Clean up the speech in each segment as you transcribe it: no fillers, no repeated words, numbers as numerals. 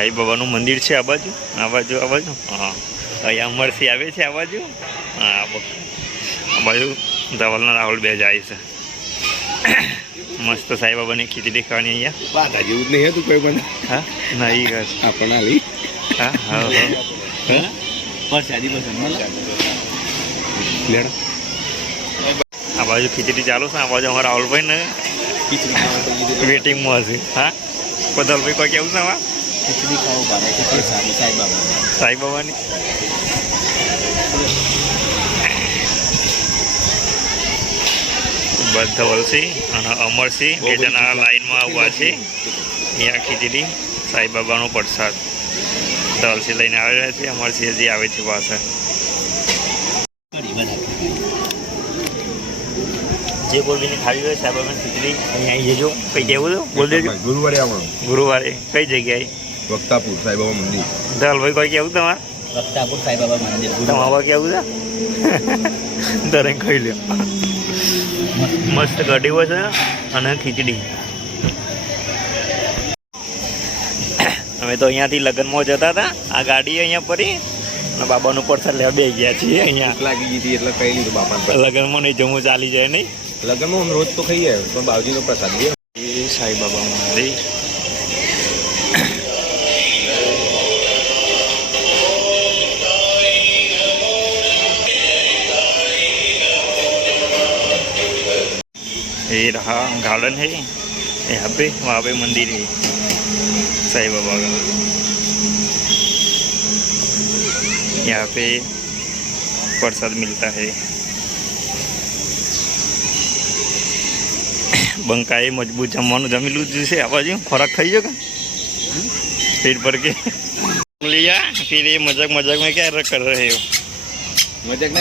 સાઈ બાબાનું મંદિર છે આ બાજુ આ બાજુ આ બાજુ. હા અહીંયા અમરસિંહ આવે છે આ બાજુ. હા આ બાજુ ધવલના રાહુલ બે જાય છે. મસ્ત સાઈ બાબાની ખીચડી ખાવાની અહીંયા બાધા જેવું જ નહીં હતું કોઈ પણ. હા નહીં આપણને આલી હા હા આ બાજુ ખીચડી ચાલુ છે. આ બાજુ અમારા રાહુલભાઈ ને વેટિંગમાં હશે. હા પદલભાઈ કોઈ કેવું છે ખીચડી ખાવું ભારે સારી સાઈ બાબાની. ધવલસિંહ અને અમરસિંહ બે જણા લાઈનમાં ઊભા છે. અહીંયા ખીચડી સાઈ બાબાનો પ્રસાદ ધવલસિંહ લઈને આવી રહ્યા છે. અમરસિંહ હજી આવે છે પાછળ. જે કોઈ બીને ખાવી હોય સાઈ બાબાની ખીચડી અહીંયા આવી જજો. કઈ કેવું છે બોલ દેજો. ગુરુવારે આવવાનું. ગુરુવારે કઈ જગ્યાએ? વક્તાપુર સાઈબાબા મંદિર. ધવલભાઈ કોઈ કેવું તમારે? વક્તાપુર સાઈબાબા મંદિર. તમારે કેવું છે? દરેક ખાઈ લ્યો. મસ્ત કઢી છે અને ખીચડી. અમે તો અહીંયાથી લગ્નમાં જતા હતા. આ ગાડી અહીંયા પડી અને બાબાનું પ્રસાદ લેવા બે ગયા છીએ. અહીંયા લાગી ગઈ હતી એટલે કહી લીધું બાપા. લગ્નમાં નહીં જમવું ચાલી જાય નહીં. લગ્નમાં અમે રોજ તો ખાઈએ પણ બાવજીનો પ્રસાદ દે. એ સાઈ બાબા મંદિર. ये रहा गार्डन है यहाँ पे. वहाँ पे मंदिर है साई बाबा का. यहाँ पे प्रसाद मिलता है. બંકાએ મજબૂત જમવાનું જમી લીધું છે. આ બાજુ ખોરાક ખાઈ જો કે પેટ ભર के लिया. फिर ये मजाक में क्या कर रहे हो? મજાક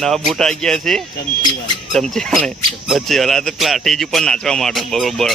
નવા બૂટ આવી ગયા છે. ચમચી વાળે બચ્ચે વાળા તો ક્લાટેજ ઉપર નાચવા માટે બરોબર.